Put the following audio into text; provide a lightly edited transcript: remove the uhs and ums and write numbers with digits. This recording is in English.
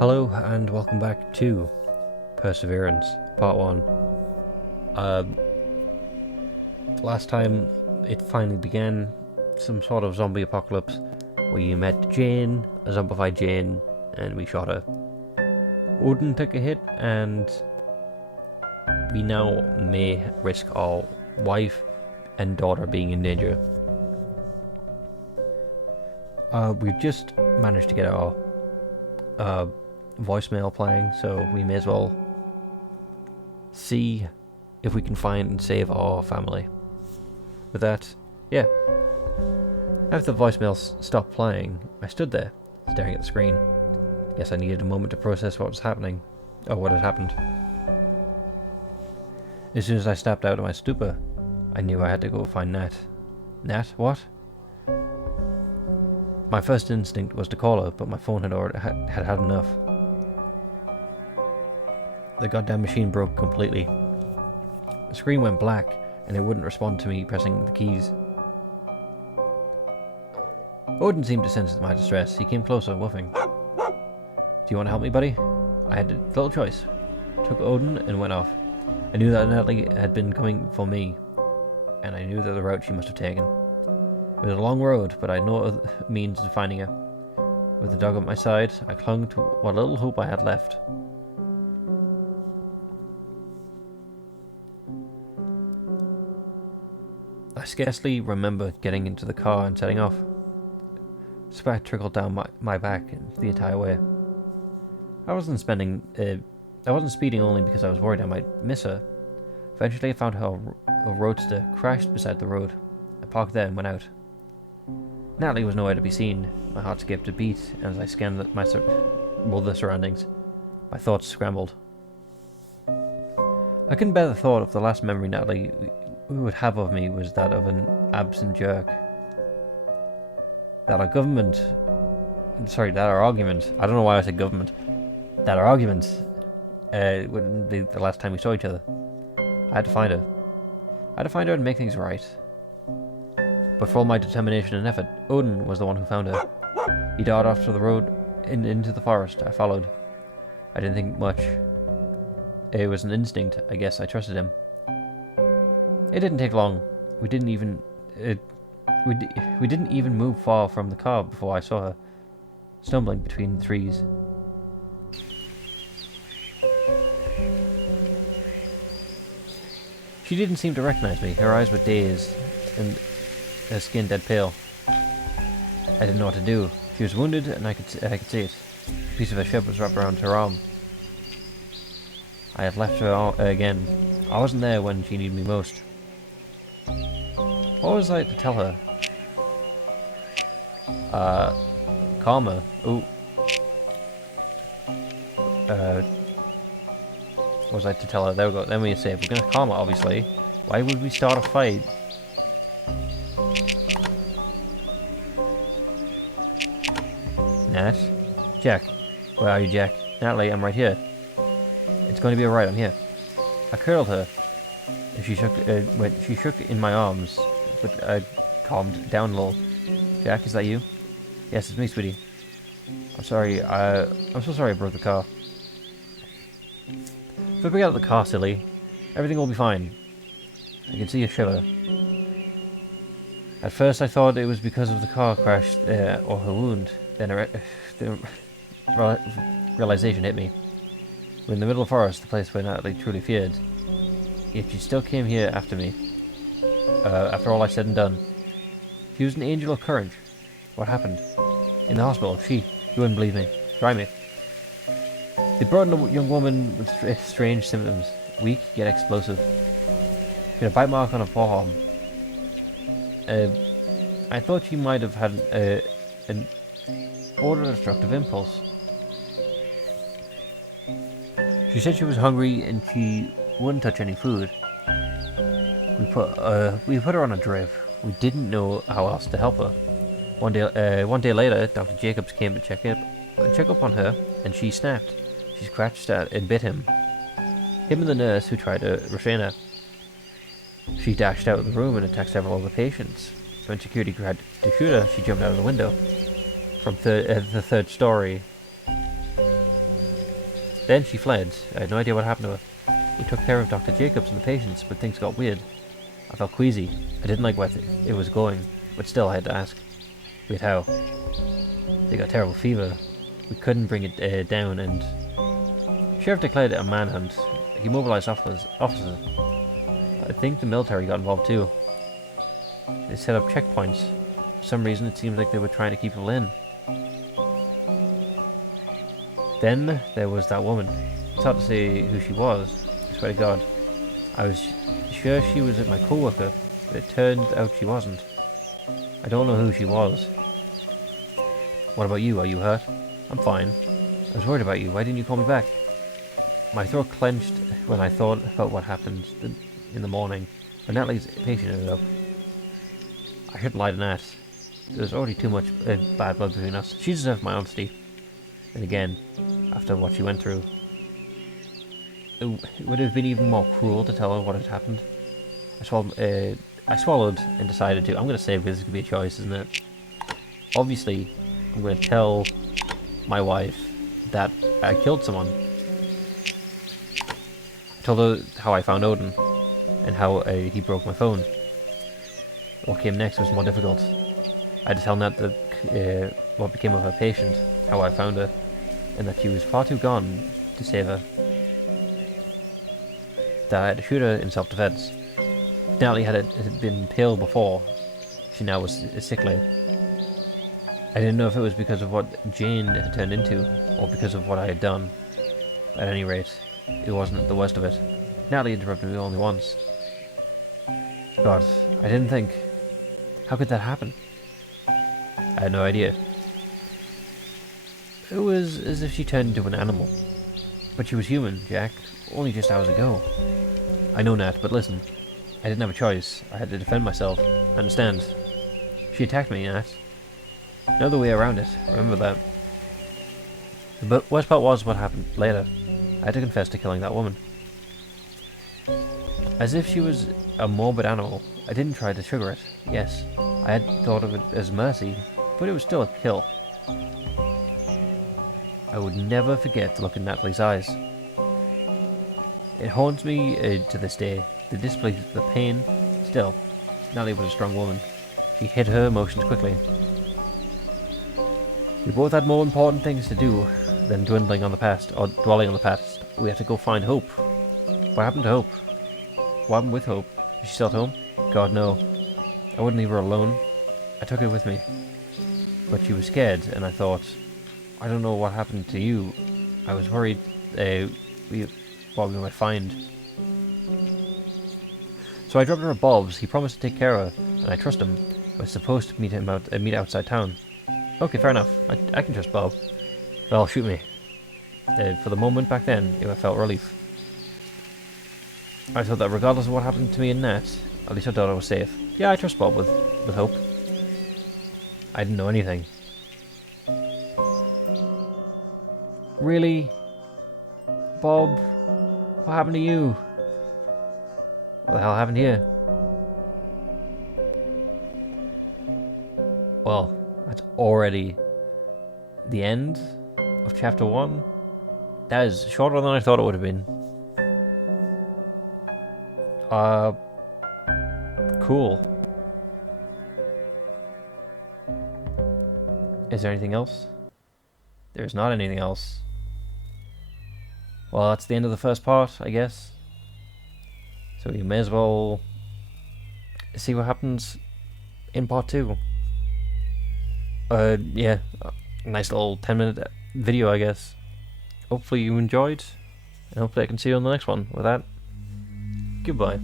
Hello and welcome back to Perseverance, Part 1. Last time it finally began, some sort of zombie apocalypse. We met Jane, a zombified Jane, and we shot her. Odin took a hit, and we now may risk our wife and daughter being in danger. We've just managed to get our voicemail playing, so we may as well see if we can find and save our family. With that, yeah. After the voicemail stopped playing, I stood there, staring at the screen. Guess I needed a moment to process what was happening, or what had happened. As soon as I snapped out of my stupor, I knew I had to go find Nat. Nat? What? My first instinct was to call her, but my phone had already had enough. The goddamn machine broke completely. The screen went black, and it wouldn't respond to me pressing the keys. Odin seemed to sense my distress. He came closer, woofing. Do you want to help me, buddy? I had a little choice. Took Odin and went off. I knew that Natalie had been coming for me, and I knew that the route she must have taken. It was a long road, but I had no other means of finding her. With the dog at my side, I clung to what little hope I had left. I scarcely remember getting into the car and setting off. Sweat trickled down my back the entire way. I wasn't speeding only because I was worried I might miss her. Eventually I found her roadster crashed beside the road. I parked there and went out. Natalie was nowhere to be seen. My heart skipped a beat as I scanned the surroundings. My thoughts scrambled. I couldn't bear the thought of the last memory Natalie would have of me was that of an absent jerk. That our argument, I don't know why I said government, that our argument wouldn't be the last time we saw each other. I had to find her. I had to find her and make things right. But for all my determination and effort, Odin was the one who found her. He darted off to the road into the forest. I followed. I didn't think much. It was an instinct. I guess I trusted him. It didn't take long. We didn't even move far from the car before I saw her, stumbling between the trees. She didn't seem to recognize me. Her eyes were dazed, and her skin dead pale. I didn't know what to do. She was wounded, and I could see it. A piece of her shirt was wrapped around her arm. I had left her again. I wasn't there when she needed me most. What was I to tell her? Calm her. Ooh. What was I to tell her? There we go. Then we say if we're gonna calm her, obviously. Why would we start a fight? Nat? Jack. Where are you, Jack? Natalie, I'm right here. It's going to be alright, I'm here. I curled her. She shook in my arms, but I calmed down a little. Jack, is that you? Yes, it's me, sweetie. I'm sorry, I'm so sorry I broke the car. Flipping out of the car, silly. Everything will be fine. I can see you shiver. At first I thought it was because of the car crash or her wound. Then the realization hit me. We're in the middle of the forest, the place where Natalie truly feared. Yet she still came here after me. After all I said and done. She was an angel of courage. What happened? In the hospital, you wouldn't believe me. Try me. They brought in a young woman with strange symptoms. Weak, yet explosive. She had a bite mark on her forearm. I thought she might have had an autodestructive impulse. She said she was hungry and she wouldn't touch any food. We put her on a drip. We didn't know how else to help her. One day later, Dr. Jacobs came to check up on her, and she snapped. She scratched at and bit him. Him and the nurse who tried to restrain her. She dashed out of the room and attacked several other patients. When security tried to shoot her, she jumped out of the window from the third story. Then she fled. I had no idea what happened to her. We took care of Dr. Jacobs and the patients, but things got weird. I felt queasy. I didn't like where it was going, but still I had to ask. Wait, how? They got terrible fever. We couldn't bring it down, and Sheriff declared it a manhunt. He mobilized officers. I think the military got involved too. They set up checkpoints. For some reason, it seems like they were trying to keep people in. Then there was that woman. It's hard to say who she was. I swear to God. I was sure she was my co-worker, but it turned out she wasn't. I don't know who she was. What about you? Are you hurt? I'm fine. I was worried about you. Why didn't you call me back? My throat clenched when I thought about what happened in the morning, when Natalie's patient ended up. I shouldn't lie to Nat. There's already too much bad blood between us. She deserved my honesty. And again, after what she went through, it would have been even more cruel to tell her what had happened. I swallowed and decided to. I'm going to save because this could be a choice, isn't it? Obviously, I'm going to tell my wife that I killed someone. I told her how I found Odin and how he broke my phone. What came next was more difficult. I had to tell Nat that what became of her patient, how I found her, and that she was far too gone to save her. That I had to shoot her in self-defense. Natalie had been pale before. She now was sickly. I didn't know if it was because of what Jane had turned into, or because of what I had done. At any rate, it wasn't the worst of it. Natalie interrupted me only once. God, I didn't think. How could that happen? I had no idea. It was as if she turned into an animal. But she was human, Jack, only just hours ago. I know, Nat, but listen. I didn't have a choice. I had to defend myself. Understand? She attacked me, Nat. No other way around it. Remember that. The worst part was what happened later. I had to confess to killing that woman. As if she was a morbid animal, I didn't try to sugar it. Yes, I had thought of it as mercy, but it was still a kill. I would never forget the look in Natalie's eyes. It haunts me to this day. The disbelief, the pain. Still, Natalie was a strong woman. She hid her emotions quickly. We both had more important things to do than dwelling on the past. We had to go find Hope. What happened to Hope? What happened with Hope? Is she still at home? God, no. I wouldn't leave her alone. I took her with me. But she was scared, and I thought, I don't know what happened to you. I was worried what we might find. So I dropped her at Bob's. He promised to take care of her, and I trust him. I was supposed to meet outside town. Okay, fair enough. I can trust Bob. Well, shoot me. For the moment back then, I felt relief. I thought that regardless of what happened to me and Nat, at least I thought I was safe. Yeah, I trust Bob with Hope. I didn't know anything. Really? Bob? What happened to you? What the hell happened here? Well, that's already the end of chapter 1. That is shorter than I thought it would have been. Cool. Is there anything else? There's not anything else. Well, that's the end of the first part, I guess. So you may as well see what happens in part 2. Yeah, nice little 10-minute video, I guess. Hopefully you enjoyed, and hopefully I can see you on the next one. With that, goodbye.